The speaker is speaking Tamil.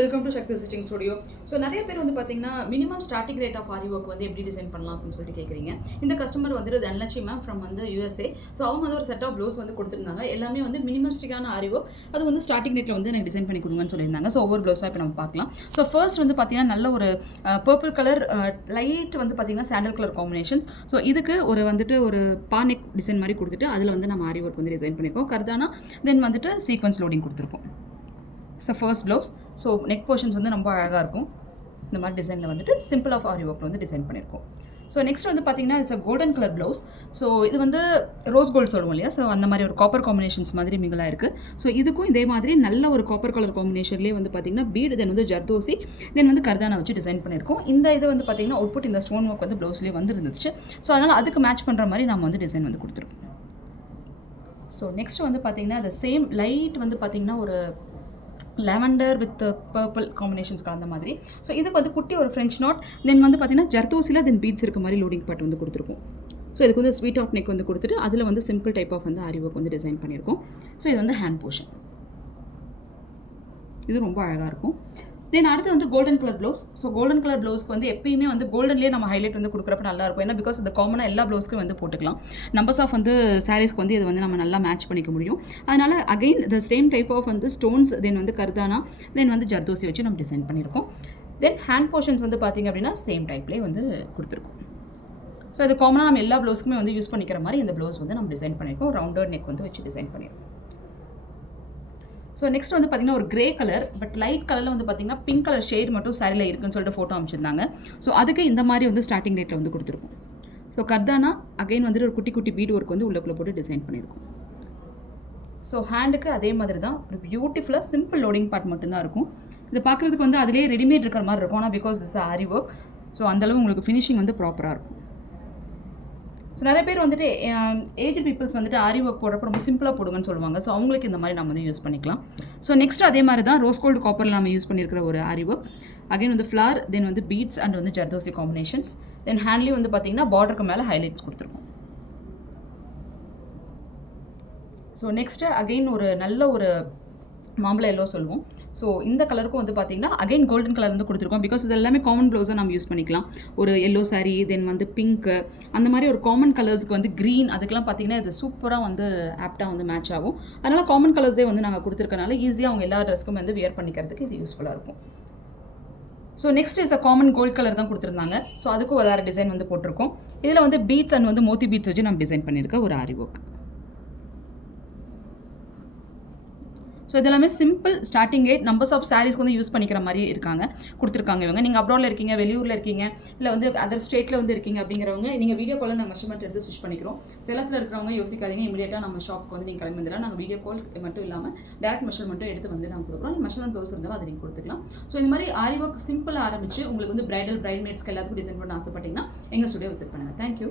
Welcome to Shakti stitching studio. So நிறைய பேர் வந்து பார்த்தீங்கன்னா minimum starting rate of aari work வந்து எப்படி டிசைன் பண்ணலாம் அப்படின்னு சொல்லிட்டு கேட்குறீங்க. இந்த கஸ்டமர் வந்துட்டு தனலட்சுமி மேம் ஃப்ரம் வந்து USA. ஸோ அவங்க வந்து ஒரு செட் ஆஃப் ப்ளவுஸ் வந்து கொடுத்துருந்தாங்க. எல்லாமே வந்து மினிமஸ்டிக்கான ஆரி ஒர்க், அது வந்து ஸ்டார்டிங் ரேட்டில் வந்து எனக்கு டிசைன் பண்ணி கொடுங்கன்னு சொல்லியிருந்தாங்க. ஸோ ஒவ்வொரு ப்ளவுஸாக இப்போ நம்ம பார்க்கலாம். ஸோ ஃபர்ஸ்ட் வந்து பார்த்தீங்கன்னா நல்ல ஒரு பர்பிள் கலர் லைட் வந்து பார்த்தீங்கன்னா சாண்டல் கலர் காம்பினேஷன்ஸ். ஸோ இதுக்கு வந்துட்டு ஒரு பானெக் டிசைன் மாதிரி கொடுத்துட்டு அதில் வந்து நம்ம ஆரி ஒர்க் வந்து டிசைன் பண்ணியிருக்கோம். கர்தானா தென் வந்துட்டு சீக்வன்ஸ் லோடிங் கொடுத்துருக்கோம். So first blouse. So neck portions வந்து ரொம்ப அழகாக இருக்கும். இந்த மாதிரி டிசைனில் வந்துட்டு சிம்பிள் ஆஃப் ஆரி ஒர்க் வந்து டிசைன் பண்ணியிருக்கோம். ஸோ நெக்ஸ்ட் வந்து பார்த்தீங்கன்னா it's golden colour blouse. So இது வந்து ரோஸ் கோல்டு சொல்லுவோம் இல்லையா, ஸோ அந்த மாதிரி ஒரு காப்பர் காம்பினேஷன்ஸ் மாதிரி மிங்கலாக இருக்குது. ஸோ இதுக்கும் இதே மாதிரி நல்ல ஒரு காப்பர் கலர் காம்பினேஷன்லேயே வந்து பார்த்தீங்கன்னா பீடு, தென் வந்து ஜர்தோசி, தென் வந்து கர்தானா வச்சு டிசைன் பண்ணியிருக்கோம். இந்த இது வந்து பார்த்தீங்கன்னா அவுட்புட் இந்த ஸ்டோன் ஒர்க் வந்து ப்ளவுஸ்லேயே வந்து இருந்துச்சு. ஸோ அதனால் அதுக்கு மேட்ச் பண்ணுற மாதிரி நம்ம வந்து டிசைன் வந்து கொடுத்துருக்கோம். ஸோ நெக்ஸ்ட் வந்து பார்த்தீங்கன்னா அந்த சேம் லைட் வந்து பார்த்தீங்கன்னா ஒரு லாவெண்டர் வித் பர்பிள் காம்பினேஷன்ஸ் கலந்த மாதிரி. ஸோ இதுக்கு வந்து குட்டி ஒரு ஃப்ரெஞ்ச் நாட், தென் வந்து பார்த்தீங்கன்னா ஜர்தோசியில் தென் பீட்ஸ் இருக்க மாதிரி லோடிங் பார்ட் வந்து கொடுத்துருக்கோம். ஸோ இதுக்கு வந்து ஸ்வீட் ஆஃப் நெக் வந்து கொடுத்துட்டு அதில் வந்து சிம்பிள் டைப் ஆஃப் வந்து ஆரி ஒர்க் வந்து டிசைன் பண்ணியிருக்கோம். ஸோ இது வந்து ஹேண்ட் போர்ஷன். இது ரொம்ப அழகாக இருக்கும். தென் அடுத்து வந்து golden colour blouse. So golden colour ப்ளவுஸ்க்கு வந்து எப்பயுமே வந்து கோல்டன்லேயே நம்ம ஹைலைட் வந்து கொடுக்குறப்ப நல்லாயிருக்கும். ஏன்னா பிகாஸ் இந்த காமனாக எல்லா ப்ளவுஸ்க்கும் வந்து போட்டுக்கலாம். நம்பர்ஸ் ஆஃப் வந்து சாரீஸ்க்கு வந்து இது வந்து நம்ம நல்லா மேட்ச் பண்ணிக்க முடியும். அதனால் again the same type of வந்து ஸ்டோன்ஸ், தென் வந்து கர்தானா, தென் வந்து ஜர்தோசி வச்சு நம்ம டிசைன் பண்ணியிருக்கோம். தென் ஹேண்ட் போர்ஷன்ஸ் வந்து பார்த்திங்க அப்படின்னா சேம் டைப்லேயே வந்து கொடுத்துருக்கோம். ஸோ இது காமனாக நம்ம எல்லா ப்ளவுஸ்க்குமே வந்து யூஸ் பண்ணிக்கிற மாதிரி இந்த ப்ளவுஸ் வந்து நம்ம டிசைன் பண்ணியிருக்கோம். ரவுண்டட் நெக் வந்து வச்சு டிசைன் பண்ணியிருக்கோம். ஸோ நெக்ஸ்ட் வந்து பார்த்திங்கன்னா ஒரு கிரே கலர், பட் லைட் கலரில் வந்து பார்த்திங்கன்னா பிங்க் கலர் ஷேட் மட்டும் சாரியில் இருக்குன்னு சொல்லிட்டு ஃபோட்டோ அமைச்சிருந்தாங்க. ஸோ அதுக்கு இந்த மாதிரி வந்து ஸ்டார்டிங் ரேட்டில் வந்து கொடுத்துருக்கோம். ஸோ கர்தானா அகைன் வந்துட்டு ஒரு குட்டி குட்டி பீட் ஒர்க் வந்து உள்ளக்குள்ளே போட்டு டிசைன் பண்ணியிருக்கோம். ஸோ ஹேண்டுக்கு அதே மாதிரி தான் ஒரு பியூட்டிஃபுல்லாக சிம்பிள் லோடிங் பார்ட் மட்டும்தான் இருக்கும். இது பார்க்குறதுக்கு வந்து அதிலே ரெடிமேட் இருக்கிற மாதிரி இருக்கும். ஆனால் because this aari work, so அந்தளவு உங்களுக்கு ஃபினிஷிங் வந்து ப்ராப்பராக இருக்கும். ஸோ நிறைய பேர் வந்துட்டு ஏஜ் பீப்புள்ஸ் வந்துட்டு ஆரி ஒர்க் போடுறப்ப ரொம்ப சிம்பிளாக போடுங்கன்னு சொல்லுவாங்க. ஸோ அவங்களுக்கு இந்த மாதிரி நம்ம வந்து யூஸ் பண்ணிக்கலாம். ஸோ நெக்ஸ்ட் அதே மாதிரி தான் ரோஸ் கோல்டு காப்பரில் நம்ம யூஸ் பண்ணியிருக்கிற ஒரு ஆரி ஒர்க். அகைன் வந்து ஃப்ளார், தென் வந்து பீட்ஸ் அண்ட் வந்து ஜர்தோசி காம்பினேஷன்ஸ். தென் ஹேண்ட்லேயும் வந்து பார்த்தீங்கன்னா பார்டருக்கு மேலே ஹைலைட்ஸ் கொடுத்துருக்கோம். ஸோ நெக்ஸ்ட்டு அகைன் ஒரு நல்ல ஒரு மாம்பழ எல்லோ சொல்லுவோம். ஸோ இந்த கலருக்கும் வந்து பார்த்தீங்கன்னா அகைன் கோல்டன் கலர் வந்து கொடுத்துருக்கோம். பிகாஸ் இது எல்லாமே காமன் ப்ளவுஸாக நம்ம யூஸ் பண்ணிக்கலாம். ஒரு எல்லோ சாரீ, தென் வந்து பிங்க்கு, அந்த மாதிரி ஒரு காமன் கலர்ஸ்க்கு வந்து க்ரீன், அதுக்கெல்லாம் பார்த்தீங்கன்னா இது சூப்பராக வந்து ஆப்டாக வந்து மேட்ச் ஆகும். அதனால் காமன் கலர்ஸே வந்து நாங்கள் கொடுத்துருக்கனால ஈஸியாக அவங்க எல்லா ட்ரெஸ்க்கும் வந்து வியர் பண்ணிக்கிறதுக்கு இது யூஸ்ஃபுல்லாக இருக்கும். So next is a common gold colour தான் கொடுத்துருந்தாங்க. ஸோ அதுக்கு ஒரு வேறு டிசைன் வந்து போட்டிருக்கோம். இதில் வந்து பீட்ஸ் அண்ட் வந்து மோத்தி பீட்ஸ் வச்சு நம்ம டிசைன் பண்ணியிருக்க ஒரு ஆரி ஒர்க். ஸோ இதெல்லாமே simple starting rate, numbers of சாரீஸ்க்கு வந்து யூஸ் பண்ணிக்கிற மாதிரி கொடுத்துருக்காங்க இவங்க. நீங்கள் அப்ராடில் இருக்கீங்க, வெளியூரில் இருக்கீங்க, இல்லை வந்து அதர் ஸ்டேட்டில் வந்து இருக்கீங்க அப்படிங்கிறவங்க நீங்கள் வீடியோ காலில் நாங்கள் மெஷர்மெண்ட் எடுத்து ஸ்டிச் பண்ணிக்கிறோம். சேலத்தில் இருக்கிறவங்க யோசிக்காதீங்க, இமீடியட்டாக நம்ம ஷாப்புக்கு வந்து நீங்கள் கிளம்பி வந்துடலாம். நாங்கள் வீடியோ கால் மட்டும் இல்லாமல் டேரக்ட் மெஷர்மெண்ட்டும் எடுத்து வந்து நாங்கள் கொடுக்குறோம். மெஷர்மெண்ட் ப்ளவுஸ் இருந்தாலும் அதை நீங்கள் கொடுத்துக்கலாம். ஸோ இந்த மாதிரி ஆரி ஒர்க் சிம்பிளாக ஆரம்பிச்சு உங்களுக்கு வந்து பிரைடல் பிரைட்மேட்ஸ்க்கு எல்லாத்துக்கும் டிசைன் பண்ண ஆசைப்பட்டீங்கன்னா எங்கள் ஸ்டுடியோ விசிட் பண்ணுங்கள். தேங்க்யூ.